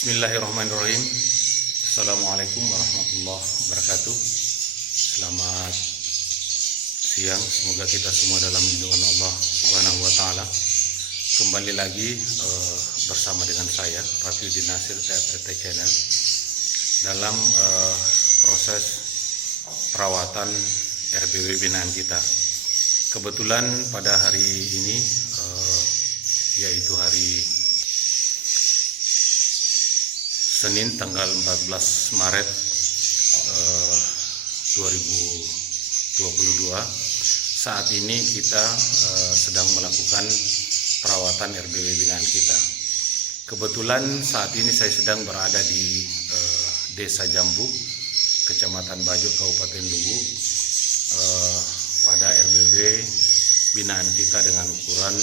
Bismillahirrahmanirrahim. Assalamualaikum warahmatullahi wabarakatuh. Selamat siang. Semoga kita semua dalam lindungan Allah Subhanahu wa taala. Kembali lagi bersama dengan saya Rafiuddin Nasir TFTT Channel dalam proses perawatan RBW binaan kita. Kebetulan pada hari ini yaitu hari Senin tanggal 14 Maret 2022. Saat ini kita sedang melakukan perawatan RBW binaan kita. Kebetulan saat ini saya sedang berada di Desa Jambu, Kecamatan Bajo, Kabupaten Luwu, pada RBW binaan kita dengan ukuran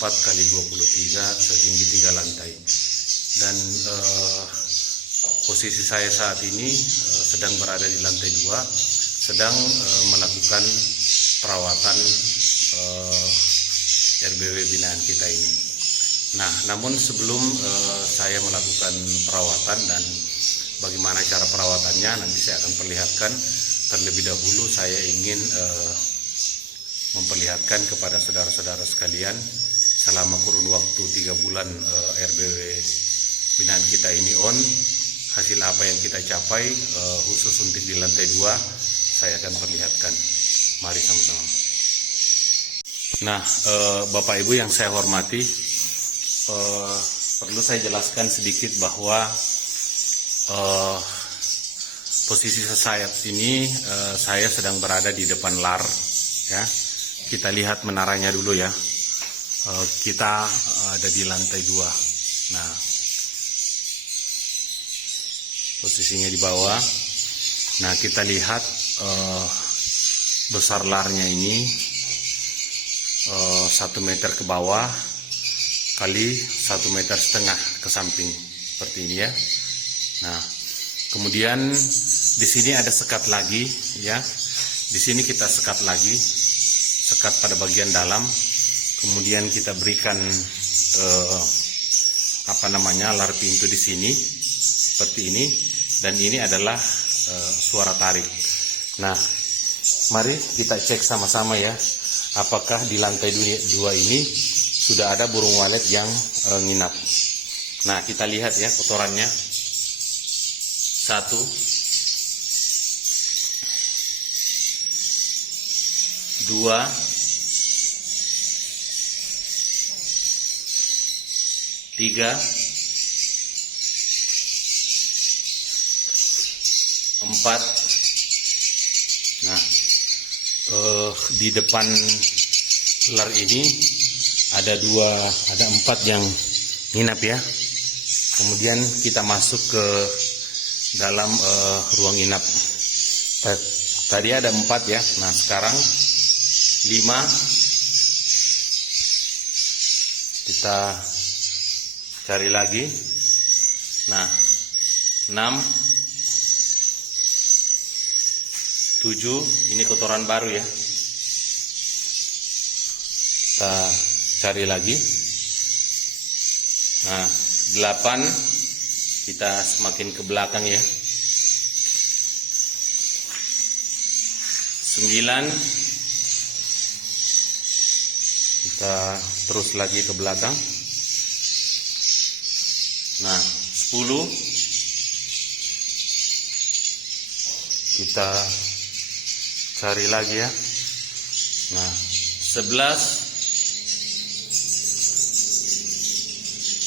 4x23 setinggi 3 lantai. Dan posisi saya saat ini sedang berada di lantai 2, sedang melakukan perawatan RBW binaan kita ini. Nah, namun sebelum saya melakukan perawatan dan bagaimana cara perawatannya nanti saya akan perlihatkan. Terlebih dahulu saya ingin memperlihatkan kepada saudara-saudara sekalian selama kurun waktu 3 bulan RBW binaan kita ini hasil apa yang kita capai, khusus untuk di lantai 2 saya akan perlihatkan. Mari sama-sama. Nah, Bapak Ibu yang saya hormati, perlu saya jelaskan sedikit bahwa posisi saya ini, saya sedang berada di depan LAR, ya. Kita lihat menaranya dulu ya. Kita ada di lantai 2. Nah, posisinya di bawah. Nah, kita lihat besar larnya ini 1 meter ke bawah kali 1,5 meter ke samping seperti ini ya. Nah, kemudian di sini ada sekat lagi ya. Di sini kita sekat lagi, sekat pada bagian dalam. Kemudian kita berikan lar pintu di sini seperti ini, dan ini adalah suara tarik. Nah, mari kita cek sama-sama ya, apakah di lantai 2 ini sudah ada burung walet yang nginap. Nah, kita lihat ya kotorannya. 1, 2, 3, 4. Nah, di depan lar ini ada 4 yang nginap ya. Kemudian kita masuk ke dalam ruang inap. Tadi ada 4 ya. Nah, sekarang 5. Kita cari lagi. Nah, 6, 7. Ini kotoran baru ya. Kita cari lagi. Nah, 8. Kita semakin ke belakang ya. 9. Kita terus lagi ke belakang. Nah, 10. Kita cari lagi ya. Nah, 11.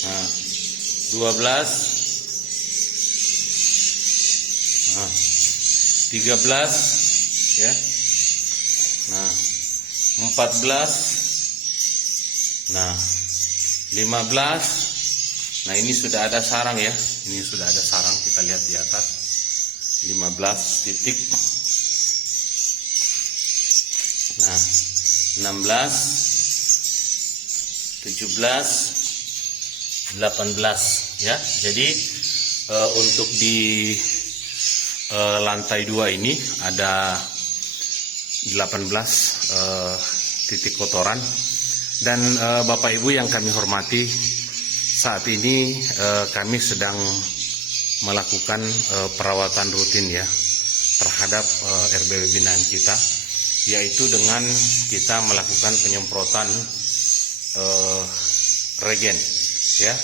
Nah, 12. Nah, 13 ya. Nah, 14. Nah, 15. Nah, ini sudah ada sarang ya. Ini sudah ada sarang, kita lihat di atas. 15 titik. Nah, 16, 17, 18 ya. Jadi untuk di lantai 2 ini ada 18 titik kotoran. Dan Bapak Ibu yang kami hormati, saat ini kami sedang melakukan perawatan rutin ya terhadap RBW binaan kita, yaitu dengan kita melakukan penyemprotan regen ya.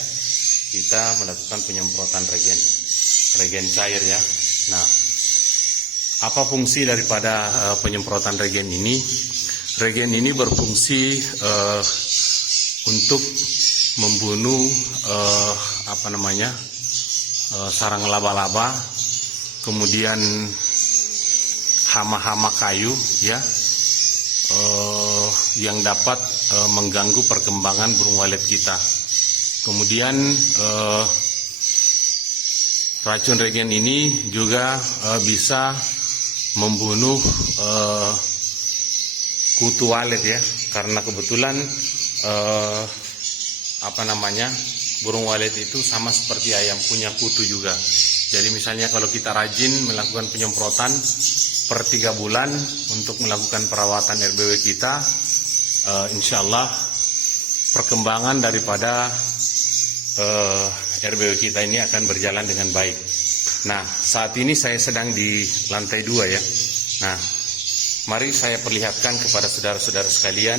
Kita melakukan penyemprotan regen cair ya. Nah, apa fungsi daripada penyemprotan regen ini? Regen ini berfungsi untuk membunuh sarang laba-laba, kemudian hama-hama kayu ya, yang dapat mengganggu perkembangan burung walet kita. Kemudian racun regen ini juga bisa membunuh kutu walet ya, karena kebetulan burung walet itu sama seperti ayam, punya kutu juga. Jadi misalnya kalau kita rajin melakukan penyemprotan per 3 bulan untuk melakukan perawatan RBW kita, insya Allah perkembangan daripada RBW kita ini akan berjalan dengan baik. Nah, saat ini saya sedang di lantai 2 ya. Nah, mari saya perlihatkan kepada saudara-saudara sekalian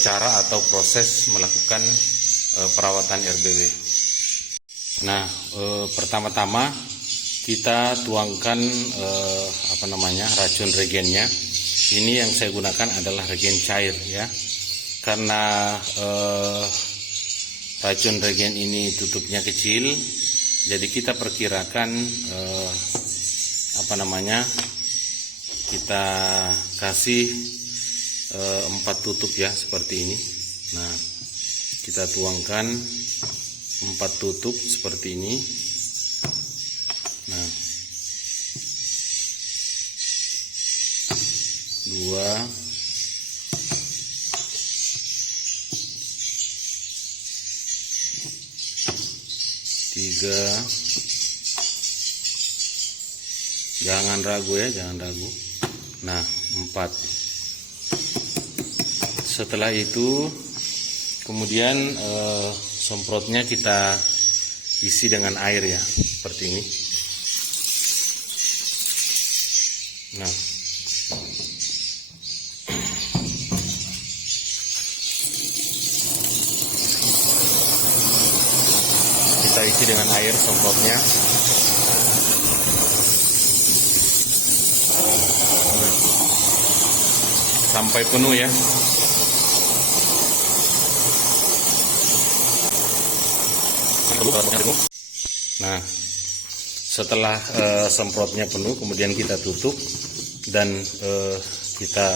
cara atau proses melakukan perawatan RBW. Nah, pertama-tama kita tuangkan racun regennya. Ini yang saya gunakan adalah regen cair ya, karena racun regen ini tutupnya kecil, jadi kita perkirakan kita kasih 4 tutup ya, seperti ini. Nah, kita tuangkan 4 tutup seperti ini. Nah, 2, 3, jangan ragu ya, jangan ragu. Nah, 4. Setelah itu kemudian semprotnya kita isi dengan air ya, seperti ini. Nah, kita isi dengan air semprotnya. Sampai penuh ya. Nah, setelah semprotnya penuh, kemudian kita tutup dan kita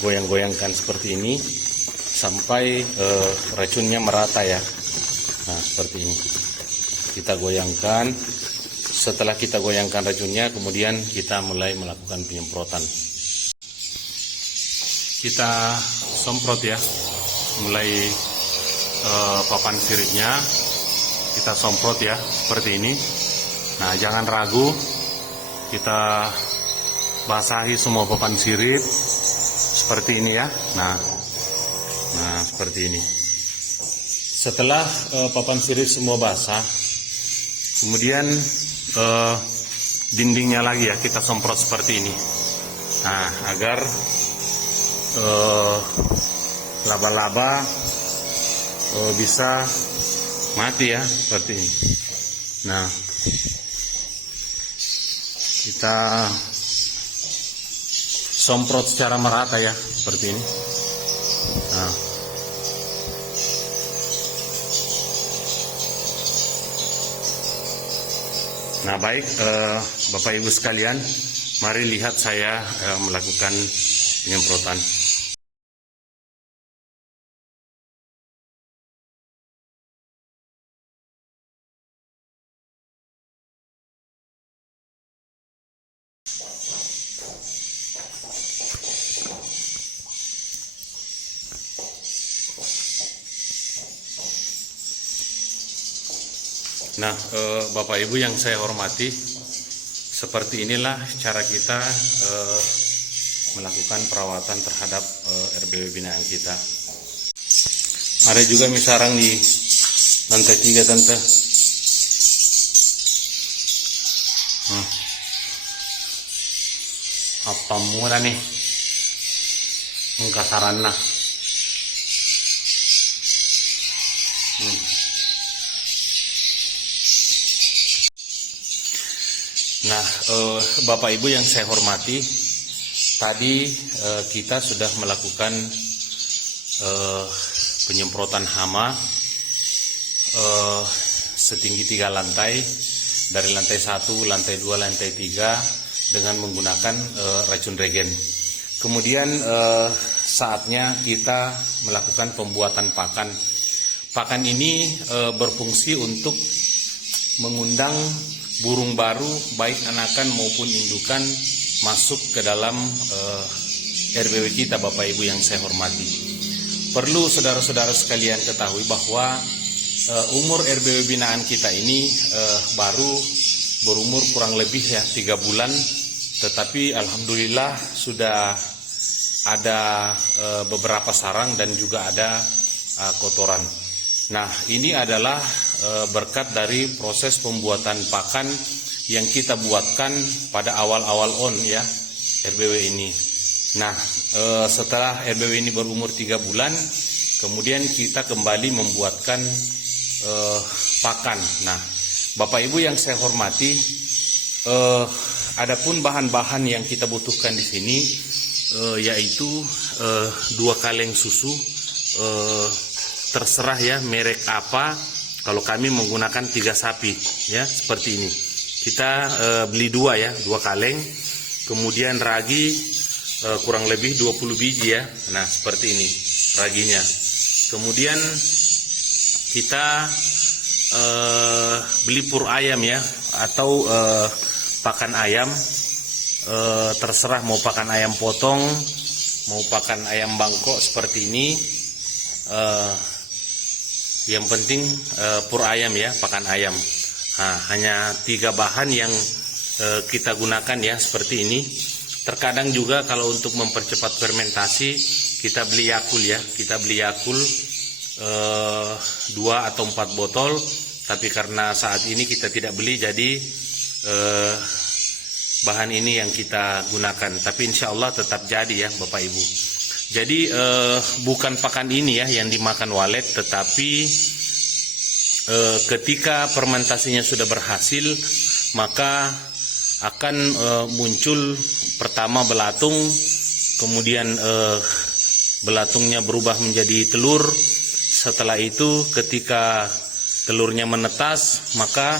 goyang-goyangkan seperti ini sampai racunnya merata ya. Nah, seperti ini kita goyangkan. Setelah kita goyangkan racunnya, kemudian kita mulai melakukan penyemprotan. Kita semprot ya, mulai papan siripnya kita semprot ya, seperti ini. Nah, jangan ragu, kita basahi semua papan sirip seperti ini ya. Nah seperti ini. Setelah papan sirip semua basah, kemudian dindingnya lagi ya kita semprot seperti ini. Nah, agar laba-laba bisa mati ya, seperti ini. Nah, kita semprot secara merata ya, seperti ini. Nah, baik Bapak Ibu sekalian, mari lihat saya melakukan penyemprotan. Nah, Bapak Ibu yang saya hormati, seperti inilah cara kita melakukan perawatan terhadap RBW binaan kita. Ada juga nih sarang di Lantai 3 tante. Apa murah nih? Kasaran nah. Nah, Bapak Ibu yang saya hormati, tadi kita sudah melakukan penyemprotan hama setinggi 3 lantai, dari lantai 1, lantai 2, lantai 3 dengan menggunakan racun regen. Kemudian saatnya kita melakukan pembuatan pakan. Pakan ini berfungsi untuk mengundang burung baru, baik anakan maupun indukan, masuk ke dalam RBW kita, Bapak Ibu yang saya hormati. Perlu saudara-saudara sekalian ketahui bahwa umur RBW binaan kita ini baru berumur kurang lebih 3 bulan, tetapi alhamdulillah sudah ada beberapa sarang dan juga ada kotoran. Nah, ini adalah berkat dari proses pembuatan pakan yang kita buatkan pada awal-awal ya RBW ini. Nah, setelah RBW ini berumur 3 bulan, kemudian kita kembali membuatkan pakan. Nah, Bapak Ibu yang saya hormati, adapun bahan-bahan yang kita butuhkan di sini yaitu 2 kaleng susu, terserah ya merek apa. Kalau kami menggunakan 3 sapi ya, seperti ini. Kita beli 2 ya, 2 kaleng. Kemudian ragi kurang lebih 20 biji ya. Nah, seperti ini raginya. Kemudian kita beli pur ayam ya, atau pakan ayam, terserah mau pakan ayam potong, mau pakan ayam bangkok seperti ini. Yang penting pur ayam ya, pakan ayam. Nah, hanya 3 bahan yang kita gunakan ya, seperti ini. Terkadang juga kalau untuk mempercepat fermentasi kita beli Yakul ya, kita beli Yakul 2 atau 4 botol. Tapi karena saat ini kita tidak beli, jadi bahan ini yang kita gunakan. Tapi insya Allah tetap jadi ya Bapak Ibu. Jadi bukan pakan ini ya yang dimakan walet, tetapi ketika fermentasinya sudah berhasil, maka akan muncul pertama belatung, kemudian belatungnya berubah menjadi telur. Setelah itu ketika telurnya menetas, maka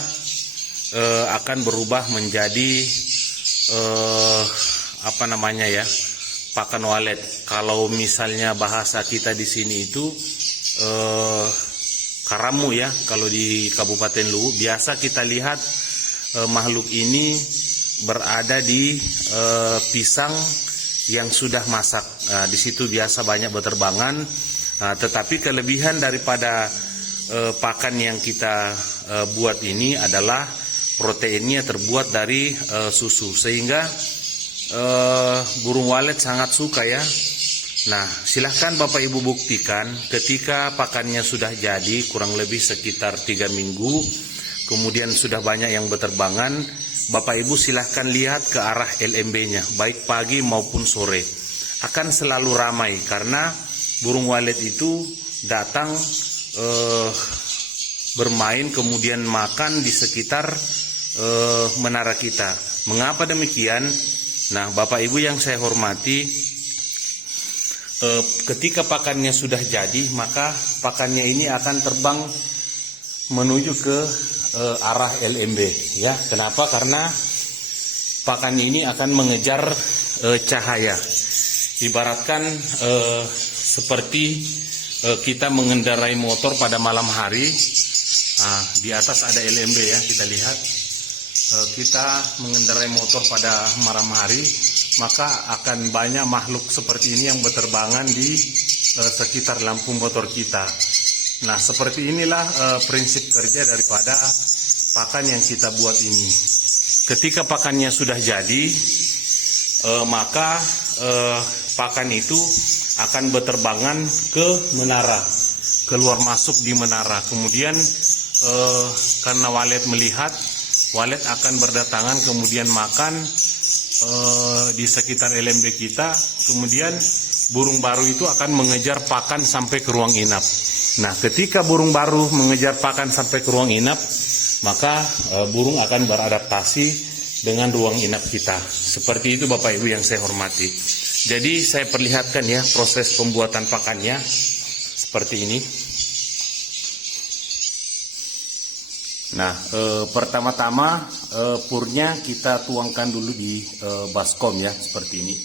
akan berubah menjadi pakan walet. Kalau misalnya bahasa kita di sini itu karamu ya, kalau di Kabupaten Luwu biasa kita lihat makhluk ini berada di pisang yang sudah masak. Di situ biasa banyak berterbangan. Tetapi kelebihan daripada pakan yang kita buat ini adalah proteinnya terbuat dari susu, sehingga burung walet sangat suka ya. Nah, silahkan Bapak Ibu buktikan ketika pakannya sudah jadi kurang lebih sekitar 3 minggu, kemudian sudah banyak yang berterbangan. Bapak Ibu silahkan lihat ke arah LMB-nya, baik pagi maupun sore. Akan selalu ramai karena burung walet itu datang bermain kemudian makan di sekitar menara kita. Mengapa demikian? Nah, Bapak Ibu yang saya hormati, ketika pakannya sudah jadi, maka pakannya ini akan terbang menuju ke arah LMB ya. Kenapa? Karena pakan ini akan mengejar cahaya. Ibaratkan seperti kita mengendarai motor pada malam hari. Di atas ada LMB ya, kita lihat. Kita mengendarai motor pada malam hari, maka akan banyak makhluk seperti ini yang berterbangan di sekitar lampu motor kita. Nah, seperti inilah prinsip kerja daripada pakan yang kita buat ini. Ketika pakannya sudah jadi, maka pakan itu akan berterbangan ke menara. keluar masuk di menara. Kemudian karena walet melihat, walet akan berdatangan kemudian makan di sekitar LMB kita. Kemudian burung baru itu akan mengejar pakan sampai ke ruang inap. Nah, ketika burung baru mengejar pakan sampai ke ruang inap, maka burung akan beradaptasi dengan ruang inap kita. Seperti itu Bapak Ibu yang saya hormati. Jadi saya perlihatkan ya proses pembuatan pakannya seperti ini. Nah, pertama-tama purnya kita tuangkan dulu di baskom ya, seperti ini.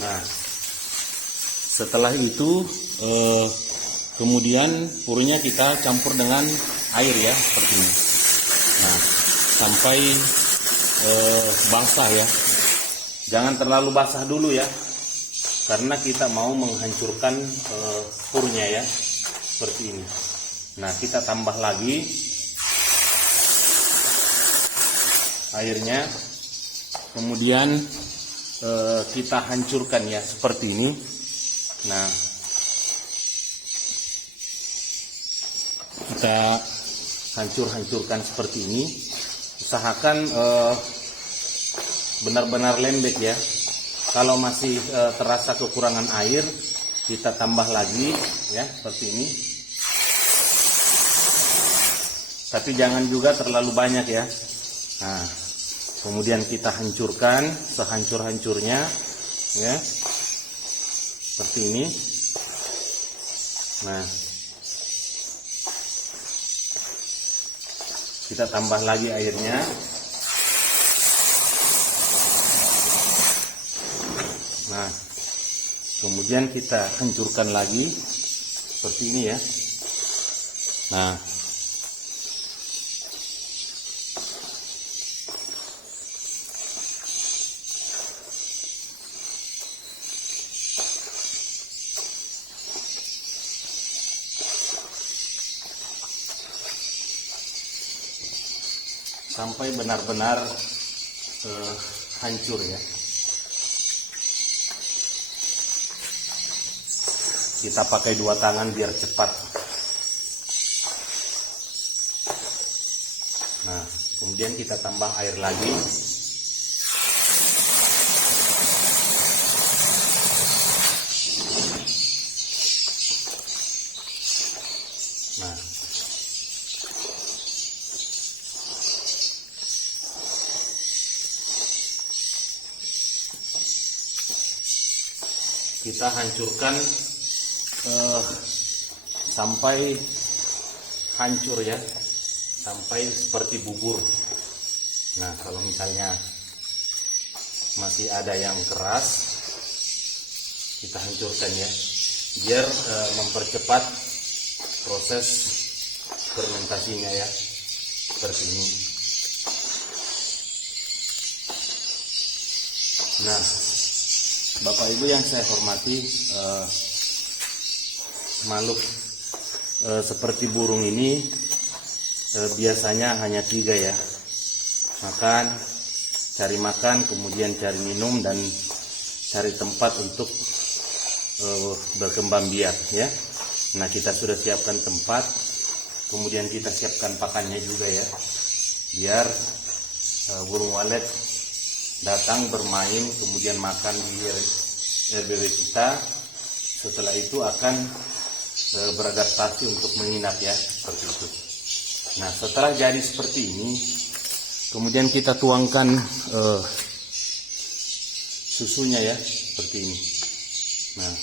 Nah, setelah itu kemudian purnya kita campur dengan air ya, seperti ini. Nah, sampai basah ya. Jangan terlalu basah dulu ya, karena kita mau menghancurkan purnya ya, seperti ini. Nah, kita tambah lagi airnya, kemudian kita hancurkan ya, seperti ini. Nah, kita hancurkan seperti ini. Usahakan benar-benar lembek ya. Kalau masih terasa kekurangan air, kita tambah lagi ya, seperti ini. Tapi jangan juga terlalu banyak ya. Nah, kemudian kita hancurkan sehancur-hancurnya ya, seperti ini. Nah, kita tambah lagi airnya. Nah, kemudian kita hancurkan lagi seperti ini ya. Nah, sampai benar-benar hancur ya. Kita pakai 2 tangan biar cepat. Nah, kemudian kita tambah air lagi. Nah, kita hancurkan sampai hancur ya, sampai seperti bubur. Nah, kalau misalnya masih ada yang keras, kita hancurkan ya, biar mempercepat proses fermentasinya ya, seperti ini. Nah, Bapak Ibu yang saya hormati, makhluk seperti burung ini biasanya hanya 3 ya. Cari makan, kemudian cari minum, dan cari tempat untuk berkembang biak ya. Nah, kita sudah siapkan tempat, kemudian kita siapkan pakannya juga ya, biar burung walet datang bermain, kemudian makan di RBW kita. Setelah itu akan beradaptasi untuk menginap ya, seperti itu. Nah, setelah jadi seperti ini, kemudian kita tuangkan susunya ya, seperti ini. Nah,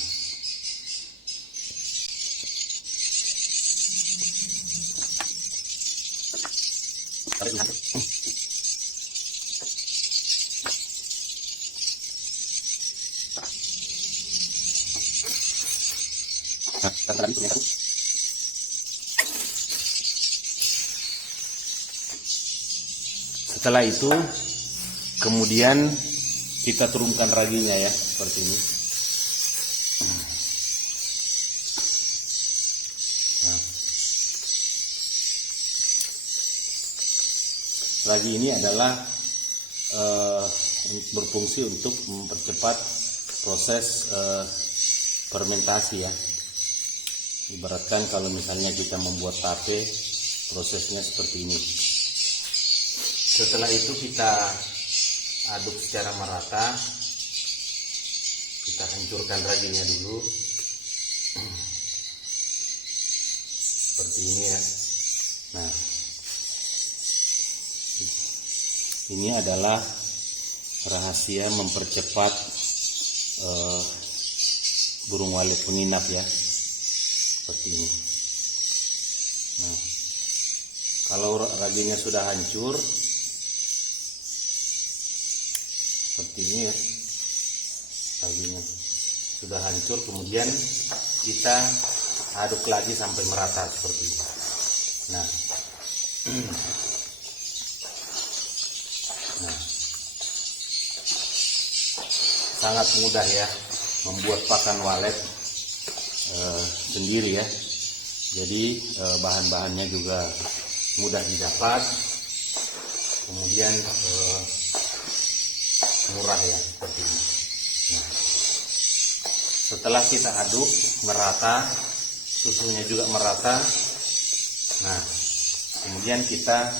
setelah itu kemudian kita turunkan raginya ya, seperti ini. Nah, ragi ini adalah berfungsi untuk mempercepat proses fermentasi ya. Ibaratkan kalau misalnya kita membuat tape, prosesnya seperti ini. Setelah itu kita aduk secara merata. Kita hancurkan raginya dulu. Seperti ini ya. Nah, ini adalah rahasia mempercepat burung walet penginap ya, seperti ini. Nah, kalau raginya sudah hancur seperti ini ya, raginya sudah hancur, kemudian kita aduk lagi sampai merata seperti ini. Nah, sangat mudah ya membuat pakan walet sendiri ya. Jadi bahan-bahannya juga mudah didapat, kemudian murah ya, seperti ini. Nah, setelah kita aduk merata, susunya juga merata. Nah, kemudian kita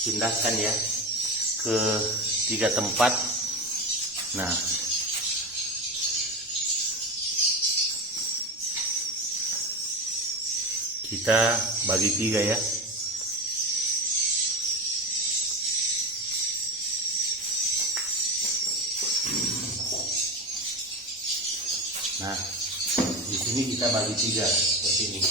pindahkan ya ke 3 tempat. Nah, kita bagi 3 ya. Nah, di sini kita bagi 3 seperti ini.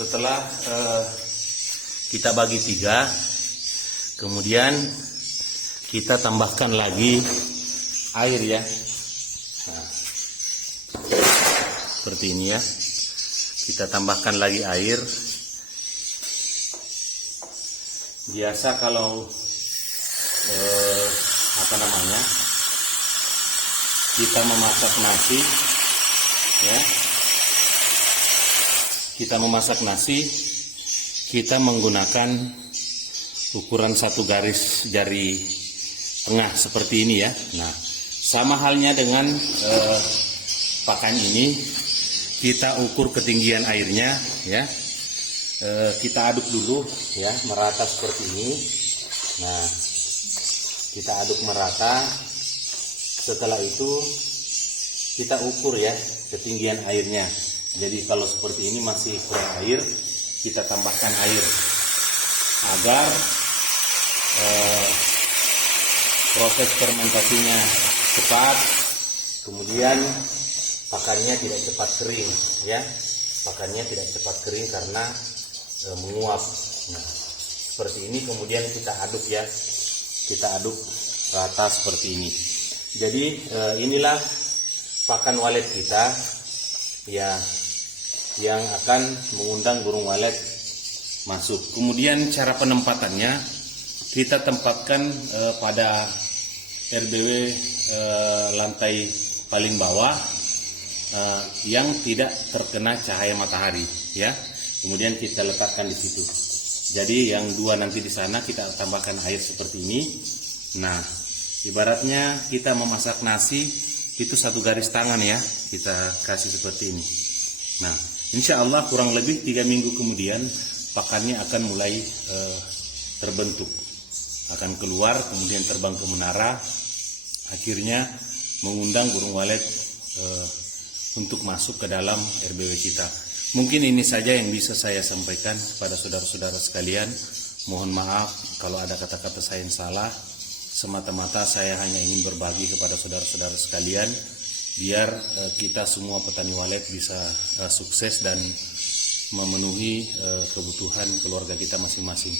Setelah kita bagi 3, kemudian kita tambahkan lagi air ya. Nah, seperti ini ya. Kita tambahkan lagi air. Biasa kalau kita memasak nasi ya. Kita memasak nasi, kita menggunakan ukuran 1 garis jari tengah seperti ini ya. Nah, sama halnya dengan pakan ini, kita ukur ketinggian airnya ya. Kita aduk dulu ya, merata seperti ini. Nah, kita aduk merata. Setelah itu kita ukur ya ketinggian airnya. Jadi kalau seperti ini masih kurang air, kita tambahkan air agar proses fermentasinya cepat, kemudian pakannya tidak cepat kering ya. Pakannya tidak cepat kering karena menguap. Nah, seperti ini, kemudian kita aduk ya. Kita aduk rata seperti ini. Jadi inilah pakan walet kita ya, yang akan mengundang burung walet masuk. Kemudian cara penempatannya, kita tempatkan pada RBW lantai paling bawah yang tidak terkena cahaya matahari ya. Kemudian kita letakkan di situ. Jadi yang 2 nanti di sana kita tambahkan air seperti ini. Nah, ibaratnya kita memasak nasi itu 1 garis tangan ya, kita kasih seperti ini. Nah, insya Allah kurang lebih 3 minggu kemudian pakannya akan mulai terbentuk, akan keluar, kemudian terbang ke menara, akhirnya mengundang burung walet untuk masuk ke dalam RBW kita. Mungkin ini saja yang bisa saya sampaikan pada saudara-saudara sekalian. Mohon maaf kalau ada kata-kata saya yang salah. Semata-mata saya hanya ingin berbagi kepada saudara-saudara sekalian, biar kita semua petani walet bisa sukses dan memenuhi kebutuhan keluarga kita masing-masing.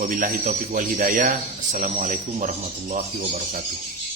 Wabillahi taufiq wal hidayah. Assalamualaikum warahmatullahi wabarakatuh.